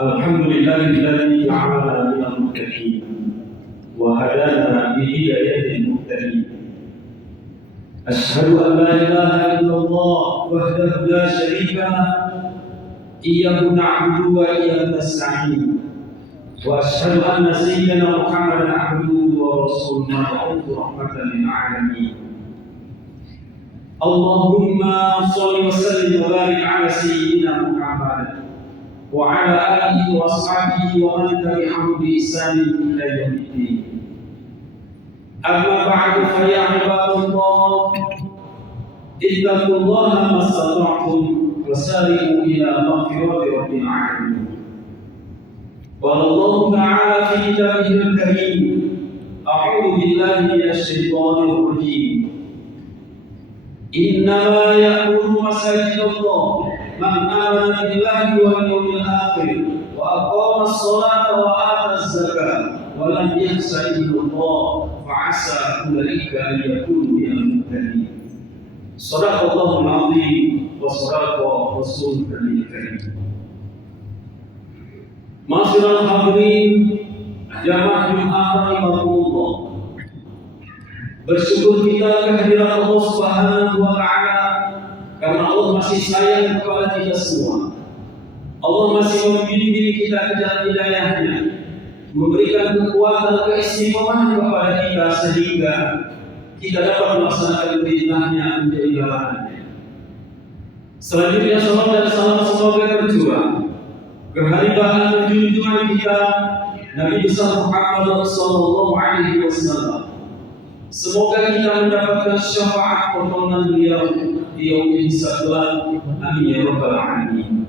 الحمد لله الذي جعلنا من المتقين وهدانا بهداية المهتدين. أشهد أن لا إله إلا الله وحده لا شريك له إياه نعبد وإياه نستعين. وأشهد أن سيدنا محمدا عبده ورسوله المبعوث رحمة للعالمين. اللهم صل وسلم وبارك على سيدنا محمد وعلى آله وأصحابه ومن تبعهم بإحسان إلى يوم الدين. أما بعد فيا عباد الله اتقوا الله ما استطعتم وسارعوا إلى مغفرة رب العالمين. قال الله تعالى في كتابه الكريم: أعوذ بالله من الشيطان الرجيم. إنما يأمر مساجد الله من آمن بالله واليوم الآخر وأقام الصلاة وآتى الزكاة ولم يخش إلا الله فعسى أولئك أن يكونوا من المهتدين. صدق الله العظيم وصدق رسوله الكريم. Masyaallah hadirin jamaah Jumat rahimahullah. Bersyukur kita kehadiran Allah Subhanahu wa taala karena Allah masih sayang kepada kita semua. Allah masih membimbing kita ke jalan hidayahnya, memberikan kekuatan keistimewaan kepada kita sehingga kita dapat melaksanakan perintahnya menjadi larangannya. Selanjutnya salam dan salam semoga tercurah ke haribahan junjungan kita Nabi besar Muhammad sallallahu alaihi wasallam. Semoga kita mendapatkan syafaat pertolongan beliau di yaumil hisab. Amin ya rabbal alamin.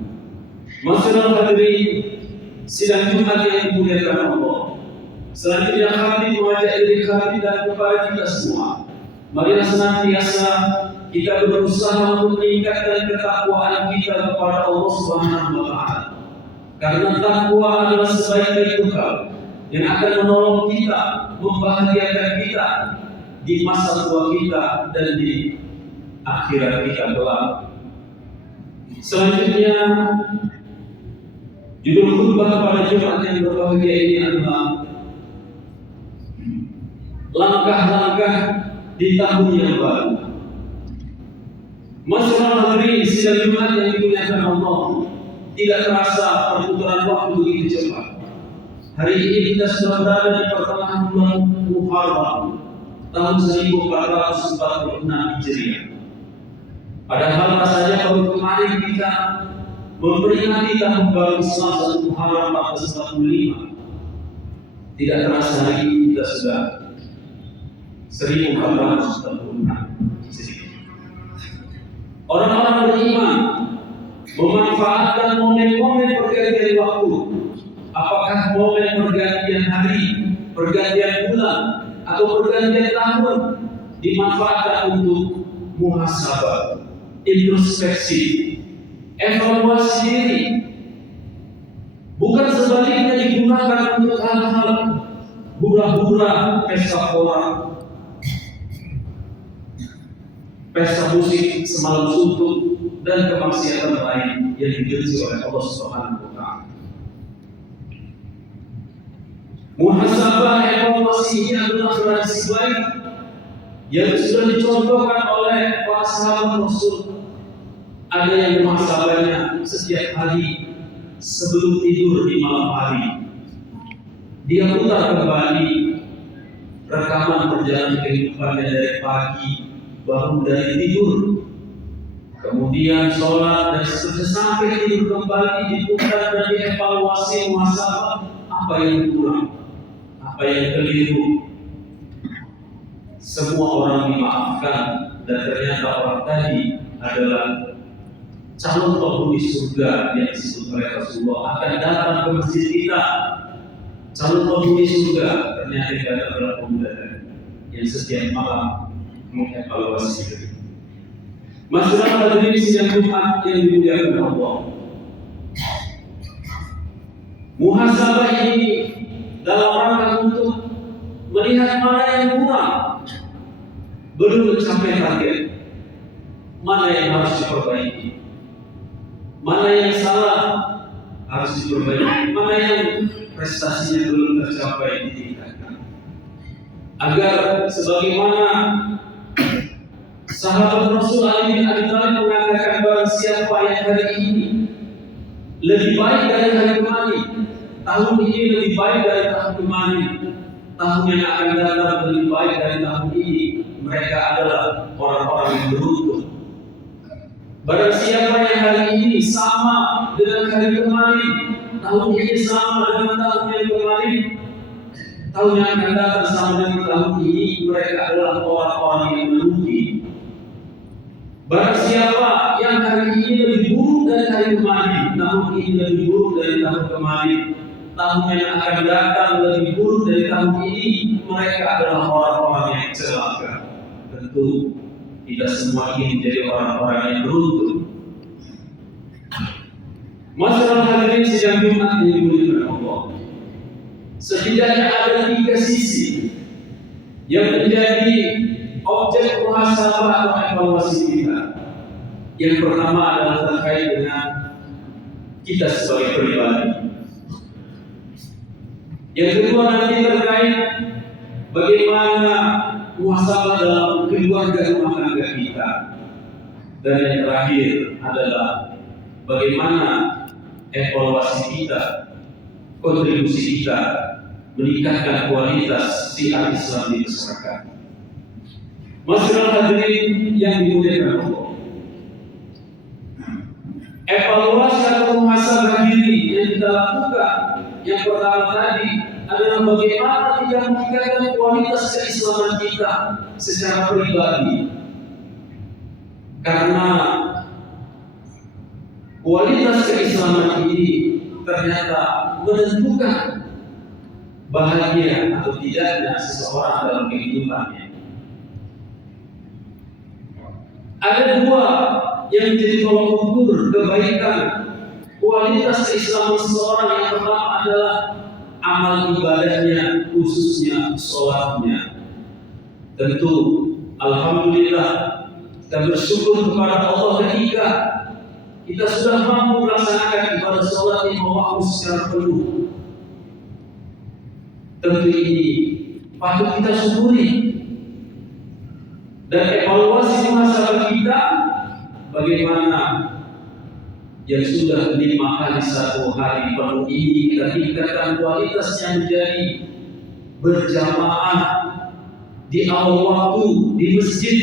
Masyaallah hadirin sidang Jumat yang dimuliakan Allah. Selanjutnya kami mengajak diri kami dan kepada kita semua, marilah senantiasa kita berusaha untuk meningkatkan ketakwaan kita kepada Allah Subhanahu wa taala. Karena takwa adalah sebaik-baik bekal yang akan menolong kita, membahagiakan kita di masa tua kita dan di akhirat kita kelak. Selanjutnya, judul khutbah pada Jumat yang berbahagia ini adalah langkah-langkah di tahun yang baru. Masyaallah hadirin sidang Jumat yang dimuliakan Allah, tidak terasa perputaran waktu begitu cepat. Hari ini kita sudah berada di pertengahan bulan Muharram tahun 1446 Hijriah. Padahal rasanya baru kemarin kita memperingati tahun baru Islam 1 Muharram 1445. Tidak terasa hari ini kita sudah 1446 Hijriah. Orang-orang beriman memanfaatkan momen-momen pergantian waktu, apakah momen pergantian hari, pergantian bulan, atau pergantian tahun, dimanfaatkan untuk muhasabah, introspeksi, evaluasi diri. Bukan sebaliknya digunakan untuk hal-hal hura-hura, pesta pora, pesta musik semalam suntuk, dan kemaksiatan lain yang dibenci oleh Allah Subhanahu wa taala. Muhasabah evaluasi ini adalah tradisi baik yang sudah dicontohkan oleh para sahabat Rasul. Ada yang muhasabahnya setiap hari sebelum tidur di malam hari. Dia putar kembali rekaman perjalanan kehidupannya dari pagi, bangun dari tidur, kemudian sholat dan seterusnya sampai tidur kembali, diputar dan dievaluasi muhasabah apa yang kurang, apa yang keliru. Semua orang dimaafkan dan ternyata orang tadi adalah calon penghuni surga yang disebut oleh Rasulullah akan datang ke masjid kita. Calon penghuni surga ternyata kita adalah pemuda yang setiap malam mengevaluasi diri. Masyaallah hadirin sidang Jumat yang dimuliakan Allah. Muhasabah ini dalam rangka untuk melihat mana yang kurang, belum mencapai target, mana yang harus diperbaiki. mana yang salah harus diperbaiki, mana yang prestasinya belum tercapai ditingkatkan. Agar sebagaimana sahabat Rasul Ali bin Abi Thalib mengatakan, barang siapa yang hari ini lebih baik dari hari kemarin, tahun ini lebih baik dari tahun kemarin, tahun yang akan datang lebih baik dari tahun ini, mereka adalah orang-orang yang beruntung. Barang siapa yang hari ini sama dengan hari kemarin, tahun ini sama dengan tahun yang kemarin, tahun yang akan datang sama dengan tahun ini, mereka adalah orang-orang yang merugi. Barang siapa yang hari ini lebih buruk dari hari kemarin, tahun ini lebih buruk dari tahun kemarin, tahun yang akan datang lebih buruk dari tahun ini, mereka adalah orang-orang yang celaka. Tentu tidak semua ini menjadi orang-orang yang beruntung. Masalah hadirin sidang Jumat yang dimuliakan Allah, setidaknya ada 3 sisi yang menjadi objek muhasabah atau evaluasi kita. Yang pertama adalah terkait dengan kita sebagai pribadi. Yang kedua nanti terkait bagaimana muhasabah dalam keluarga rumah tangga kita. Dan yang terakhir adalah bagaimana evaluasi kita, kontribusi kita meningkatkan kualitas siar Islam di masyarakat. Masyarakat hadirin yang dimuliakan Allah, evaluasi atau muhasabah diri yang kita lakukan yang pertama tadi adalah bagaimana kita meningkatkan kualitas keislaman kita secara pribadi. Karena kualitas keislaman ini ternyata menentukan bahagia atau tidaknya seseorang dalam kehidupannya. Ada 2 yang menjadi tolak ukur kebaikan kualitas keislaman seseorang. Yang pertama adalah amal ibadahnya, khususnya sholatnya. Tentu alhamdulillah kita bersyukur kepada Allah ketika kita sudah mampu melaksanakan ibadah sholat lima waktu secara penuh. Tentu ini patut kita syukuri. Dan evaluasi muhasabah kita, bagaimana yang sudah 5 kali 1 hari penuh ini kita tingkatkan kualitasnya menjadi berjamaah di awal waktu di masjid.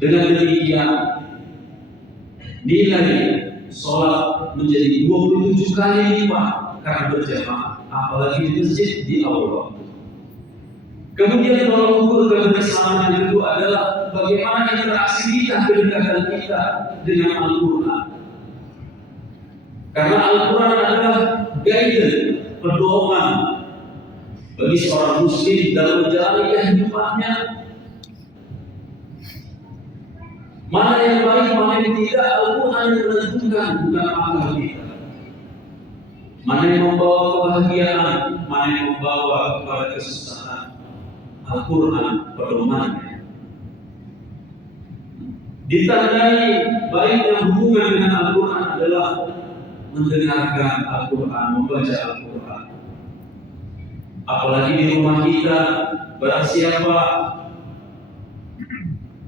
Dengan demikian nilai sholat menjadi 27 kali lipat karena berjamaah, apalagi di masjid di awal waktu. Kemudian tolak ukur kebersamaan yang kedua adalah bagaimana interaksi kita, kedekatan kita dengan Al-Quran. Karena Al-Quran adalah guidance, pedoman bagi seorang muslim dalam menjalani kehidupannya. Mana yang baik, mana yang tidak, Al-Quran yang menentukan, bukan akal kita. Mana yang membawa kebahagiaan, mana yang membawa kepada kesusahan. Al-Quran pedomannya. Ditandai baiknya hubungan dengan Al-Quran adalah mendengarkan Al-Quran, membaca Al-Quran. Apalagi di rumah kita, barang siapa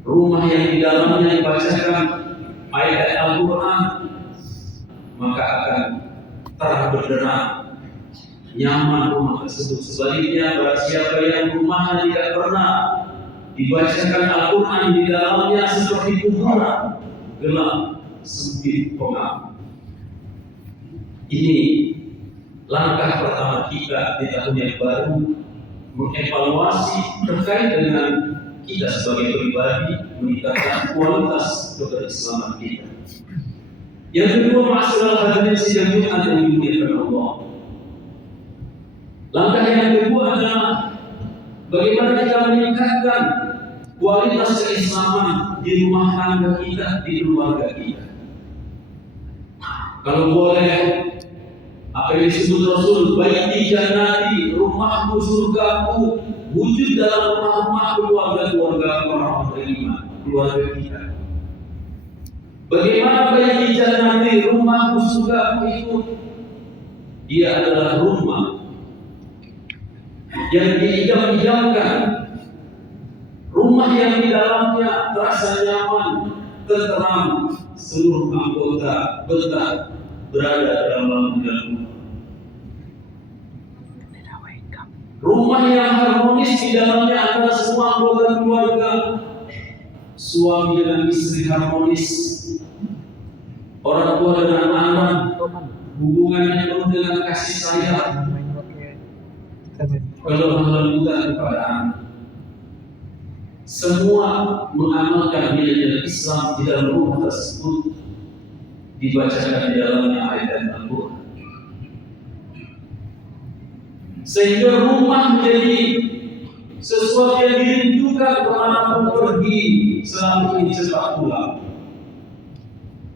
rumah yang di dalamnya dibacakan ayat Al-Quran, maka akan terang benderang, nyaman rumah tersebut. Sebaliknya, barang siapa yang rumahnya tidak pernah dibacakan Al-Quran di dalamnya seperti kuburan, gelap, sempit, pengap. Ini langkah pertama kita di tahun yang baru, mengevaluasi terkait dengan kita sebagai pribadi, meningkatkan kualitas keislaman kita. Yang kedua, masalah hadirin sidang Jumat yang dimuliakan Allah. Langkah yang kedua adalah bagaimana kita meningkatkan kualitas keislaman di rumah tangga kita, di keluarga kita. Kalau boleh, apa yang disebut Rasul, baiti jannati, rumahku surgaku, wujud dalam rumah-rumah keluarga-keluarga orang beriman, keluarga kita. Bagaimana bayi jannati, rumahku surga itu, dia adalah rumah yang diidam-idamkan, rumah yang di dalamnya terasa nyaman, tenteram, seluruh anggota betah berada dalam rumah. Rumah yang harmonis di dalamnya adalah semua anggota keluarga, suami dengan istri harmonis, orang tua dengan anak, hubungannya penuh dengan kasih sayang, kelembutan kepada anak. Semua mengamalkan nilai Islam di dalam rumah tersebut, dibacakan di dalamnya ayat Al-Quran, sehingga rumah menjadi sesuatu yang dirindukan kemanapun pergi, selalu ingin cepat pulang.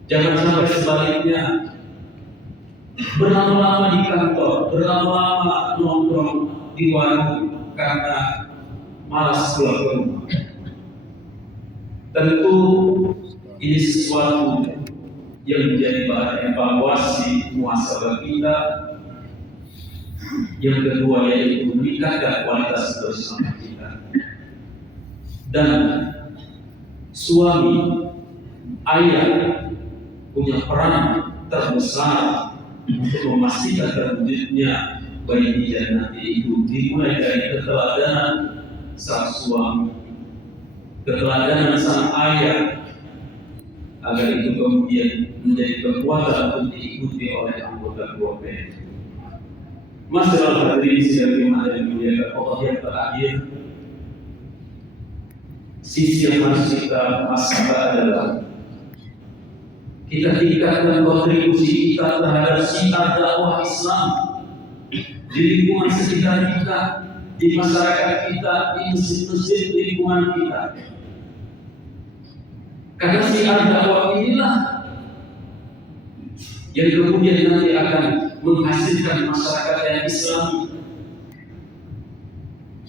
Jangan sampai sebaliknya, berlama-lama di kantor, berlama-lama nongkrong di warung karena malas pulang ke rumah. Tentu ini sesuatu yang menjadi bahan evaluasi muhasabah kita. Yang kedua yaitu meningkatkan kualitas bersama kita. Dan suami, ayah punya peran terbesar untuk memastikan terwujudnya bayi jannah itu, dimulai dari keteladanan sang suami, keteladanan sang ayah, agar itu kemudian menjadi kekuatan untuk diikuti oleh anggota keluarga. Masyarakat hadirin sidang yang dimuliakan Allah, yang terakhir, sisi yang harus kita masalah adalah kita tingkatkan kontribusi kita terhadap syiar dakwah Islam di lingkungan sekitar kita, di masyarakat kita, di masjid-masjid lingkungan kita. Karena syiar dakwah inilah yang kemudian nanti akan menghasilkan masyarakat yang Islam,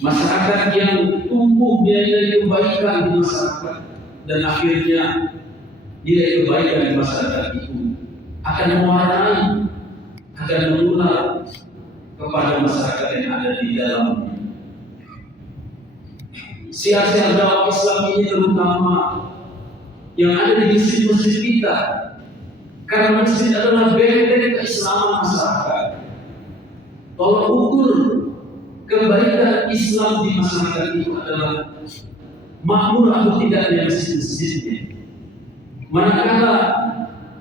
masyarakat yang tumbuh nilai kebaikan di masyarakat, dan akhirnya nilai kebaikan di masyarakat itu akan mewarnai, akan menular kepada masyarakat yang ada di dalamnya. Syiar-syiar dakwah Islam ini terutama yang ada di masjid-masjid kita, karena masjid adalah benteng keislaman masyarakat. Tolak ukur kebaikan Islam di masyarakat itu adalah makmur atau tidaknya masjid-masjidnya. Manakala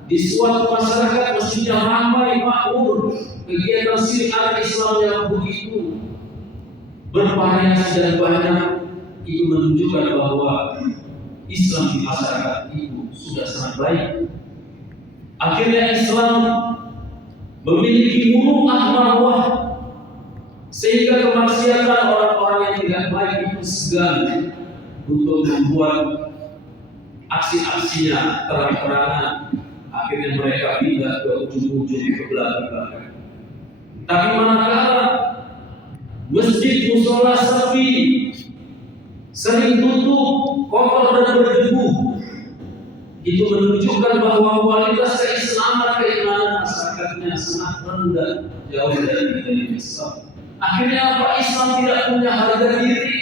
di suatu masyarakat masjidnya ramai, makmur, kegiatan syiar Islam yang begitu bervariasi dan banyak, itu menunjukkan bahwa Islam di masyarakat itu sudah sangat baik. Akhirnya Islam memiliki muruah marwah, sehingga kemaksiatan orang-orang yang tidak baik itu segan untuk membuat aksi-aksinya terang-terangan. Akhirnya mereka pindah ke ujung-ujung, ke belakang. Tapi manakala masjid musola sepi, sering tutup, kotor dan berdebu, itu menunjukkan bahwa kualitas keislaman, keimanan masyarakatnya sangat rendah, jauh dari Islam. Akhirnya apa? Islam tidak punya harga diri.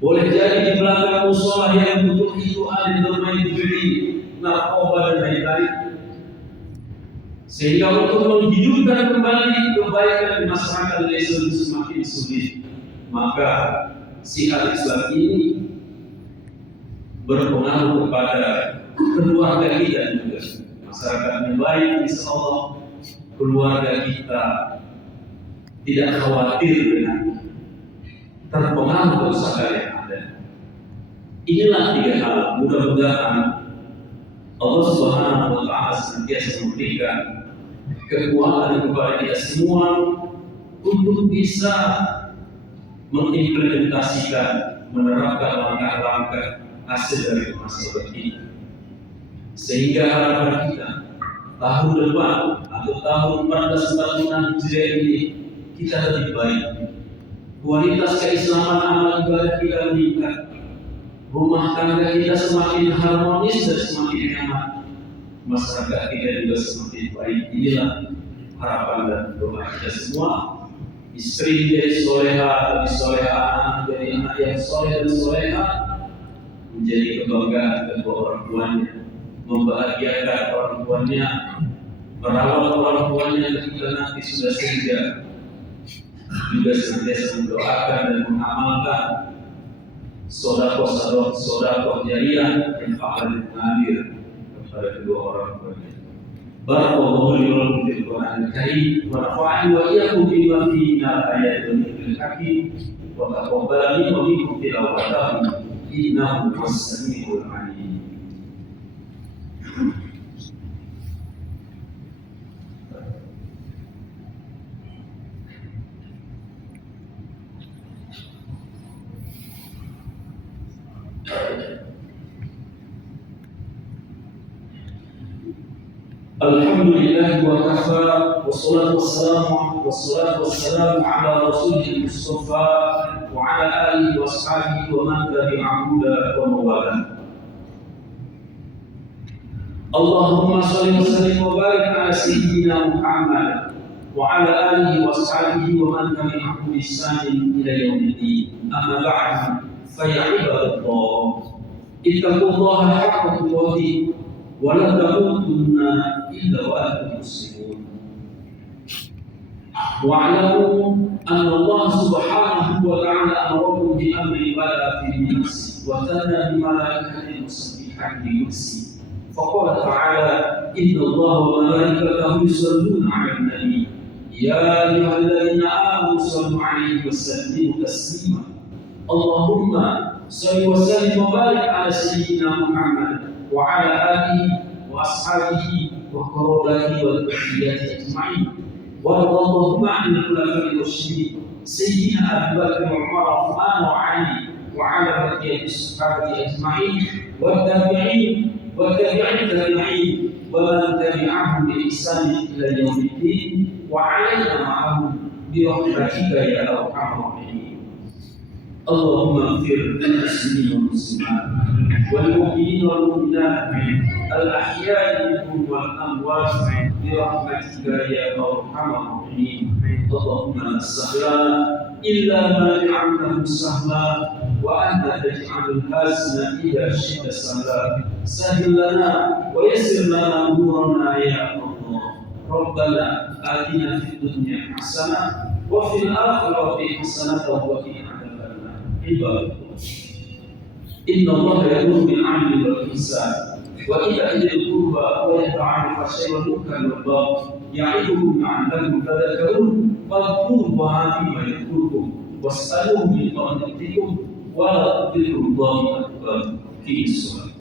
Boleh jadi di belakang musola yang butuh itu ada bermain judi, narkoba dan lain-lain. Sehingga untuk menghidupkan kembali kebaikan di masyarakat Islam semakin sulit. Maka syiar Islam ini berpengaruh kepada keluarga kita juga. Masyarakat yang baik, insya Allah keluarga kita tidak khawatir dengan terpengaruh dosa yang ada. Inilah tiga hal. Mudah-mudahan Allah Subhanahu wa Ta'ala senantiasa memberikan kekuatan kepada kita semua untuk bisa mengimplementasikan, menerapkan langkah-langkah hasil dari masalah ini, sehingga harapan kita tahun depan atau tahun 1446 Hijriah ini kita lebih baik, kualitas keislaman amal ibadah kita meningkat, rumah tangga kita semakin harmonis dan semakin nyaman, masyarakat kita juga semakin baik. Inilah harapan dan doa kita semua. Istri jadi soleha, lebih soleha, anak jadi anak yang soleh dan soleha, menjadi kebanggaan kedua orang tuanya, membahagiakan orang tuanya, merawat orang tuanya ketika nanti sudah senja, juga senantiasa mendoakan dan mengamalkan sodakoh jariah yang akan mengalir kepada kedua orang tuanya. Barakallahu li wa lakum fil Qur'anil Karim wa nafa'ani wa iyyakum bima fihi minal ayati wa dzikril hakim wa taqabbal minni wa minkum tilawatahu innahu was-sami'ul 'alim. Alhamdulillah wa kafa wassalatu wassalamu ala rasulil mustafa wa ala alihi wa ashabihi wa man tabi'ahu wa mawala. Allahumma shalli wa sallim wa barik ala sayyidina Muhammad wa ala alihi wa ashabihi wa man tabi'ahu bi ihsanin ila yaumiddin. Amma ba'du, fa ya ibadallah, ittaqullaha haqqa tuqatih wa la tamutunna illa wa antum muslimun. Wa'lamu anna Allah subhanahu wa ta'ala amarakum bi amri bada fi nafsi wa tanna bi malaikatihi musabbihati bi nafsi. Faqala ta'ala inna Allah wa malaikatahu yusalluna 'alan nabi ya ayyuhalladzina amanu sallu 'alaihi wa sallimu taslima. Allahumma salli wa sallim wa barik ala sayyidina Muhammad wa ala alihi wa ashabihi wa qarabatihi wal tahiyyati ajma'in. Wa radallahu ma'al khulafa'ir rasyidin sayyidina Abu Bakr wa Umar wa Uthman wa Ali wa ala baqiyati sahabati ajma'in wa tabi'in wa tabi'in wa man tabi'ahum bi ihsan ila yaumiddin wa 'alaina ma'ahum bi rahmatika ya arhamar rahimin. Allahumma ighfir lil muslimin wal muslimat wal mu'minin wal mu'minat al-ahya'i minhum wal amwat bi rahmatika ya arhamar rahimin. Allahumma la sahla illa ma ja'altahu sahla wa anta taj'alul hazna idha shi'ta sahla. Sahhil lana wa yassir lana umurana ya Allah. Rabbana atina fid dunya hasanah wa fil akhirati hasanah wa qina عبادالله إن الله يأمر بالعدل والإحسان وإيتاء ذي القربى وينهى عن الفحشاء والمنكر والبغي يعظكم لعلكم تذكرون فاذكروا الله فيما يذكركم واسألوه من فضله ولذكر الله أكبر في الصلاة.